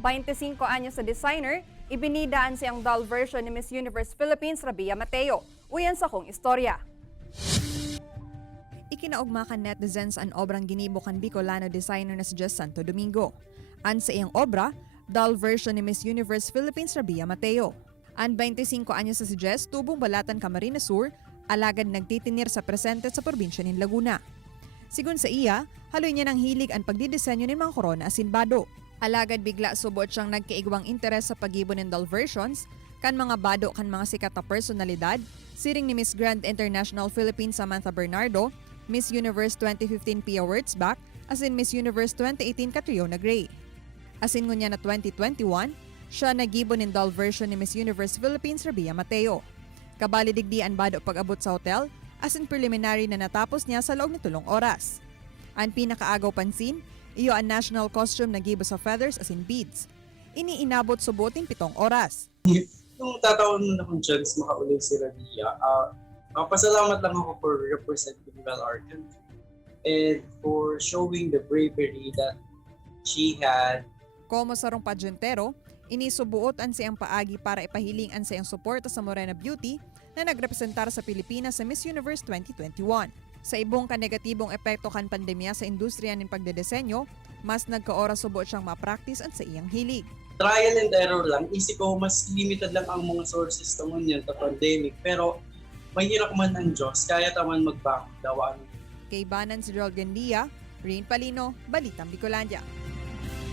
25 anyos sa designer, ibinidaan siyang doll version ni Miss Universe Philippines Rabia Mateo. Uyan sa kong istorya. Ikinaugmakan netizens ang obrang ginibukan Bicolano designer na si Jess Santo Domingo. An sa iyang obra, doll version ni Miss Universe Philippines Rabia Mateo. An 25 anyos sa si Jess tubong balatan Camarines Sur, alagad nagtitinir sa presente sa probinsya ng Laguna. Sigun sa iya, haloy niya ng hilig ang pagdidisenyo ng mga korona asin bado. Alagad bigla subot siyang nagkaigwang interes sa pag-ibon ng doll versions, kan mga bado kan mga sikat na personalidad, siring ni Miss Grand International Philippines Samantha Bernardo, Miss Universe 2015 Pia Wurtzbach, as in Miss Universe 2018 Catriona Gray. Asin ngunya na 2021, siya nagibon ng doll version ni Miss Universe Philippines Rabia Mateo. Kabali digdian bado pag-abot sa hotel, asin preliminary na natapos niya sa loob ng 3 oras. Ang pinakaagaw pansin, iyo ang national costume na gibo sa feathers asin beads. Iniinabot subutin 7 oras. Nung tataon na akong chance makauli si Rabia, pasalamat lang ako for representing well our country and for showing the bravery that she had. Como sarong pageantero, inisubuot ang siyang paagi para ipahiling ang siyang suporta sa Morena Beauty na nagrepresentar sa Pilipinas sa Miss Universe 2021. Sa ibong kanegatibong epekto kan pandemya sa industriya ng pagdedesenyo, mas nagkaoras subot siyang ma-practice ang sa iyang hilig. Trial and error lang. Isip ko mas limited lang ang mga sources naman yan sa pandemic. Pero mahirap man ang Diyos, kaya taman mag-back dawaan. Kay Banan si Gerald Gandia, Rain Palino, Balitang Bicolandia.